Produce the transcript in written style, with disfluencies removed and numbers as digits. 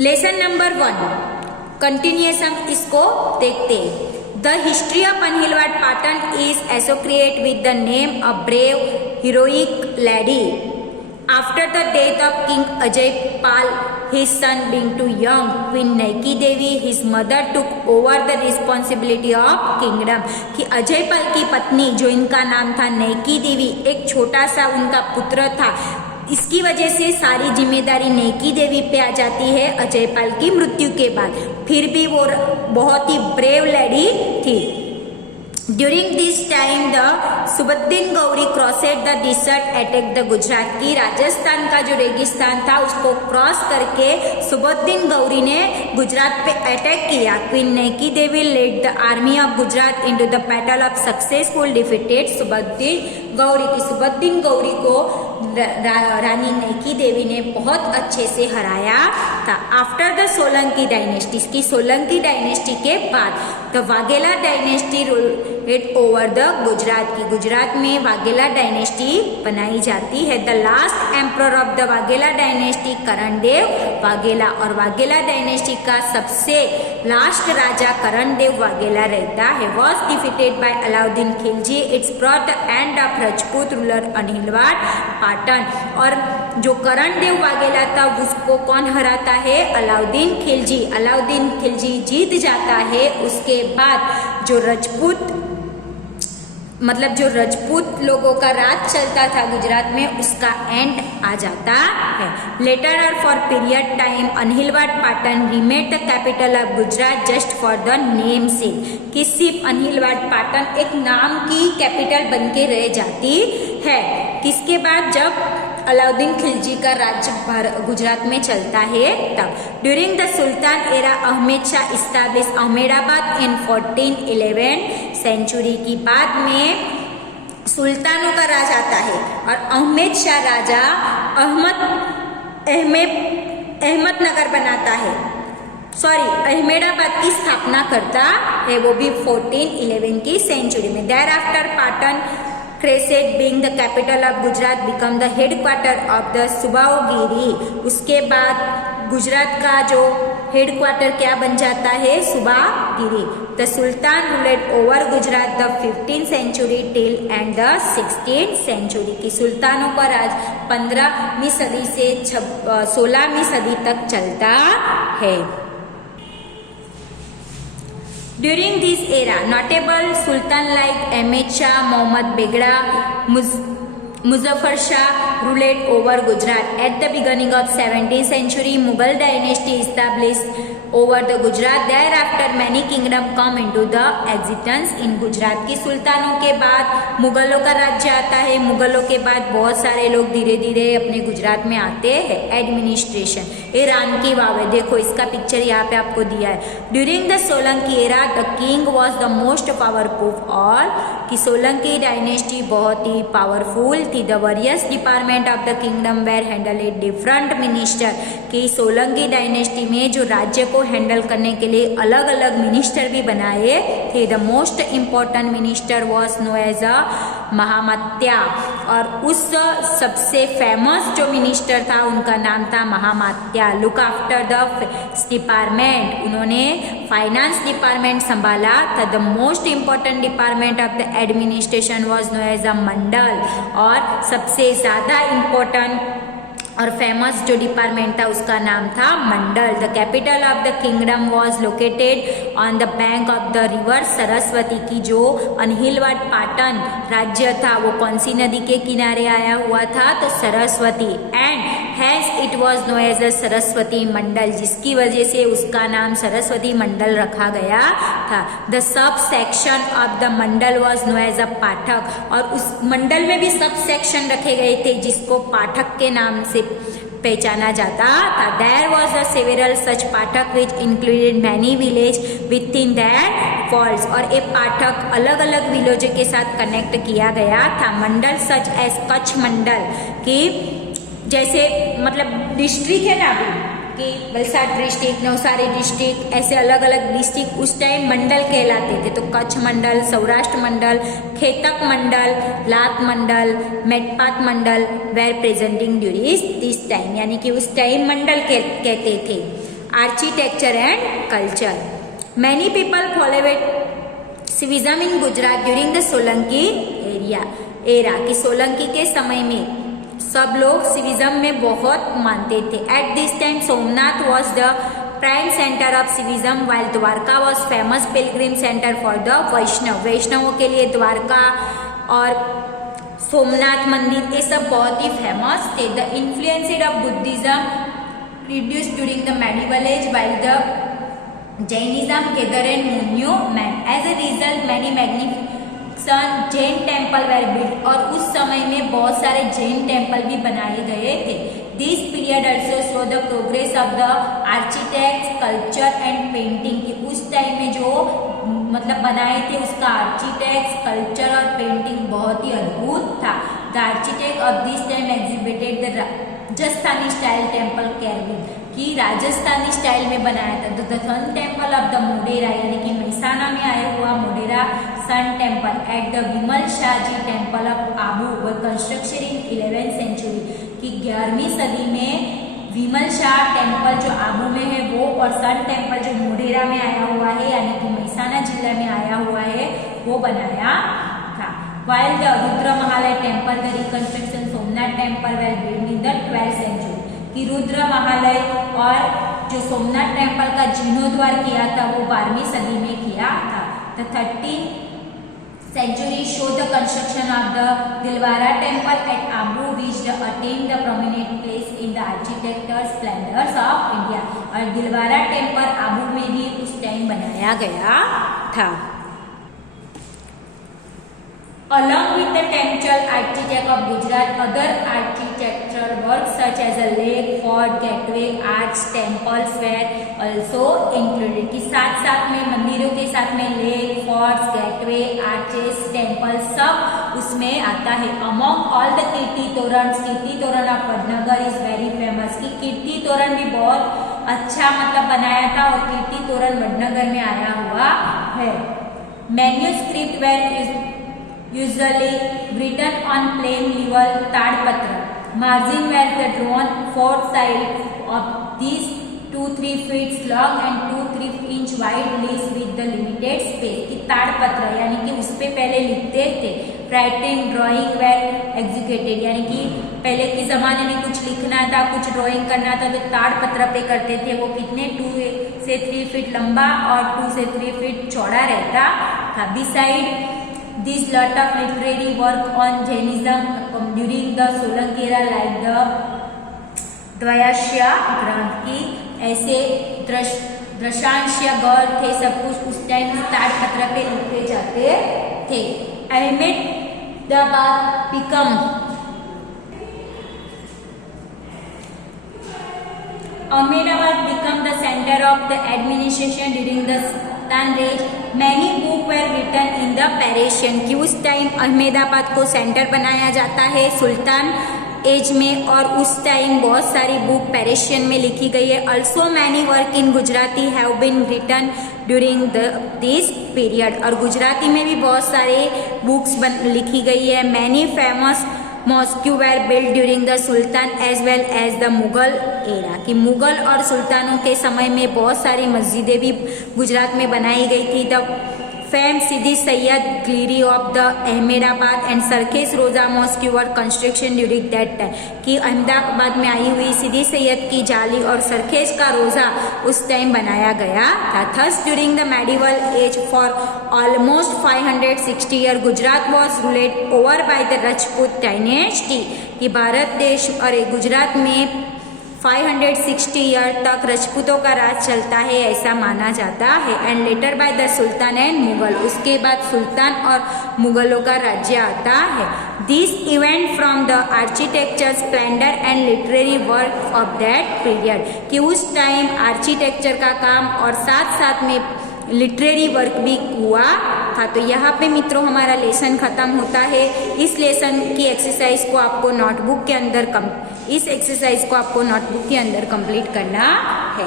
Lesson number 1 continuation इसको देखते। The history of Anhilwad Patan is associated with the name of brave heroic lady. After the death of king Ajay Pal, his son being too young, Queen Naiki Devi, his mother took over the responsibility of kingdom। कि अजय पाल की पत्नी जो इनका नाम था नैकी देवी, एक छोटा सा उनका पुत्र था, इसकी वजह से सारी जिम्मेदारी नैकी देवी पे आ जाती है अजय पाल की मृत्यु के बाद। फिर भी वो बहुत ही ब्रेव लेडी थी। During this time, the Subuddin Ghori crossed the desert attack the Gujarat. की राजस्थान का जो रेगिस्तान था उसको क्रॉस करके सुबुद्दीन गौरी ने गुजरात पे अटैक किया। Queen Naiki Devi led the army of Gujarat into the battle of successful defeated Subuddin Ghori. की सुबुद्दीन गौरी को रानी नैकी देवी ने बहुत अच्छे से हराया था। आफ्टर द सोलंकी डायनेस्टी, की सोलंकी डायनेस्टी के बाद the Vaghela dynasty ruled over the Gujarat. की गुजरात में वाघेला डायनेस्टी बनाई जाती है। The last emperor of the Vaghela dynasty Karandev Vaghela, और वाघेला डायनेस्टी का सबसे लास्ट राजा करणदेव वाघेला रहता है। Was defeated by Alauddin Khilji. It's brought the end of Rajput ruler Anhilwad Patan. और जो करणदेव वाघेला था उसको कौन हराता है? अलाउद्दीन खिलजी। अलाउद्दीन खिलजी जीत जाता है। उसके बाद जो राजपूत लोगों का राज चलता था गुजरात में, उसका एंड आ जाता है। लेटर और for period time Anhilwad Patan remained the capital of Gujarat just for the name से। कि सिर्फ अनहिलवाड़ पाटन एक नाम की कैपिटल बन के रह जाती है। किसके बाद? जब अलाउद्दीन खिलजी का राज्य गुजरात में चलता है तब। During the sultan era Ahmad Shah establish Ahmedabad in 1411 century. की बाद में सुल्तानों का राज आता है और अहमद शाह राजा अहमदनगर बनाता है, अहमदाबाद की स्थापना करता है, वो भी 1411 की सेंचुरी में। Thereafter Patan ceased being the capital of Gujarat become the headquarter of the सुबाओगिरी। उसके बाद गुजरात का जो हेडक्वार्टर क्या बन जाता है? सुबागिरी। The sultan ruled over Gujarat the 15th century till end the 16th century. की सुल्तानों का राज 15वीं सदी से 16वीं सदी तक चलता है। During this era, notable Sultan like Ahmed Shah, Muhammad Begra, Muzaffar Shah ruled over Gujarat. At the beginning of 17th century, Mughal dynasty established over the Gujarat. Thereafter, many kingdoms come into the existence in Gujarat. की सुल्तानों के बाद मुगलों का राज्य आता है। मुगलों के बाद बहुत सारे लोग धीरे धीरे अपने गुजरात में आते हैं। एडमिनिस्ट्रेशन ईरान की वावे, देखो इसका पिक्चर यहाँ पे आपको दिया है। During the Solanki era the king was the most powerful. और की सोलंकी डायनेस्टी बहुत ही पावरफुल थी। The various department of the kingdom were handle different minister. की सोलंकी डायनेस्टी में जो राज्य को हैंडल करने के लिए अलग अलग मिनिस्टर भी बनाए थे। The most important minister was known as a mahamatya. और उस सबसे फेमस जो मिनिस्टर था उनका नाम था mahamatya. Look after the department, उन्होंने फाइनेंस डिपार्टमेंट संभाला था। The most important department of the administration was known as a mandal. और सबसे ज्यादा इम्पोर्टेंट और फेमस जो डिपार्टमेंट था उसका नाम था mandal. The capital of the kingdom was located on the bank of the river Saraswati. की जो अनहिलवाड़ पाटन राज्य था वो कौन सी नदी के किनारे आया हुआ था? तो Saraswati. And has it was known as a Saraswati mandal, जिसकी वजह से उसका नाम सरस्वती मंडल रखा गया था। The subsection of the mandal was known as a pathak. और उस मंडल में भी सब सेक्शन रखे गए थे जिसको पाठक के नाम से पहचाना जाता था। There was a several such pathak which included many village within that falls. और एक पाठक अलग अलग विलेज के साथ कनेक्ट किया गया था। मंडल सच एज कच्छ मंडल, की जैसे डिस्ट्रिक्ट है ना अभी कि वलसाड डिस्ट्रिक्ट, नवसारी डिस्ट्रिक्ट, ऐसे अलग अलग डिस्ट्रिक्ट उस टाइम मंडल कहलाते थे। तो कच्छ मंडल, सौराष्ट्र मंडल, Khetak mandal, Lat mandal, Metpat mandal were presenting during this time, यानी कि उस टाइम मंडल कहते थे। architecture and culture. Many people followed Civism in Gujarat during the Solanki era कि सोलंकी के समय में सब लोग सिविज्म में बहुत मानते थे. At this time Somnath was the prime centre of Shaivism while Dwarka was famous pilgrim centre for the वैष्णवों के लिए द्वारका और सोमनाथ मंदिर ये सब बहुत ही फेमस थे. The influence of Buddhism reduce during the medieval age while the Jainism gather and new man. As a result many magnificent Jain temple were build और उस समय में बहुत सारे जैन टेम्पल भी बनाए गए थे. This period also show the progress of the architect culture and painting कि उस टाइम में जो मतलब बनाए थे उसका आर्किटेक्ट कल्चर और पेंटिंग बहुत ही अद्भुत था. The architect of this time exhibited the Rajasthani style temple carving कि राजस्थानी स्टाइल में बनाया था. The sun temple of the Modhera यानी कि मेहसाणा में आया हुआ Modhera sun temple at the Vimal Shahji temple of Abu was construction in 11th century कि 11वीं सदी में विमल शाह टेम्पल जो आबू में है वो और सन टेम्पल जो मोढेरा में आया हुआ है यानी कि मेहसाणा जिला में आया हुआ है वो बनाया था. While the Rudra Mahalaya temple the reconstruction Somnath temple well build in the 12th century कि रुद्र महालय और जो सोमनाथ टेम्पल का जीर्णोद्वार किया था वो 12वीं सदी में किया था. The 13th century show the construction of the Dilwara temple at Abu which attained the prominent place in the architectural splendors of India. और दिलवारा टेम्पल आबू में भी उस टाइम बनाया गया था. Along with the temple architect of Gujarat, other architectural works such as a lake, fort, gateway, arch, temples were also included. कि साथ साथ में मंदिरों के साथ में lake, forts, gateway, arches, temple सब उसमें आता है. Among all the कीर्ति तोरण of Vadnagar is very famous कि कीर्ति तोरण भी बहुत अच्छा मतलब बनाया था और कीर्ति तोरण वडनगर में आया हुआ है. Manuscript were usually written on plain level tadpatra. Margin were the drawn four sides of these 2-3 feet long and 2-3 inch wide leaves with the limited space. कि ताड़पत्र यानी कि उस पे पहले लिखते थे. Writing drawing were executed यानी कि पहले के जमाने में कुछ लिखना था कुछ ड्राइंग करना था तो ताड़पत्र पे करते थे. वो कितने 2 से 3 फीट लंबा और 2 से 3 फीट चौड़ा रहता था. Beside this lot of literary work on Jainism during the Solanki era like the द्वयाश्य ग्रंथ की ऐसे दृशांश्य गढ़ थे सब कुछ उस टाइम ताड़पत्र पे लिखे जाते थे. Ahmedabad became the center of the administration during the Sultan Raj. Many books were written in the Persian कि उस टाइम अहमदाबाद को सेंटर बनाया जाता है सुल्तान एज में और उस टाइम बहुत सारी बुक पेरिशियन में लिखी गई है. Also many work in Gujarati have been written during this period और गुजराती में भी बहुत सारे बुक्स लिखी गई है. Many famous mosque were build during the sultan age as well as मुगल एरा कि मुगल और सुल्तानों के समय में बहुत सारी मस्जिदें भी गुजरात में बनाई गई थी. The fame Siddi Saiyyed gallery of the Ahmedabad and Sarkhej Roza mosque were construction during that time कि अहमदाबाद में आई हुई सिद्दी सैयद की जाली और सरखेज का रोजा उस टाइम बनाया गया था. Thus during the medieval age for almost 560 year Gujarat was ruled over by the Rajput dynasty कि भारत देश और गुजरात में 560 ईयर तक राजपूतों का राज चलता है ऐसा माना जाता है. And later by the sultan and Mughal उसके बाद सुल्तान और मुगलों का राज्य आता है. This event from the architecture Splendor and literary work of that period कि उस टाइम आर्किटेक्चर का काम और साथ साथ में लिटरेरी वर्क भी हुआ था. तो यहाँ पे मित्रों हमारा लेसन खत्म होता है. इस लेसन की एक्सरसाइज को आपको नोटबुक के अंदर कंप्लीट करना है.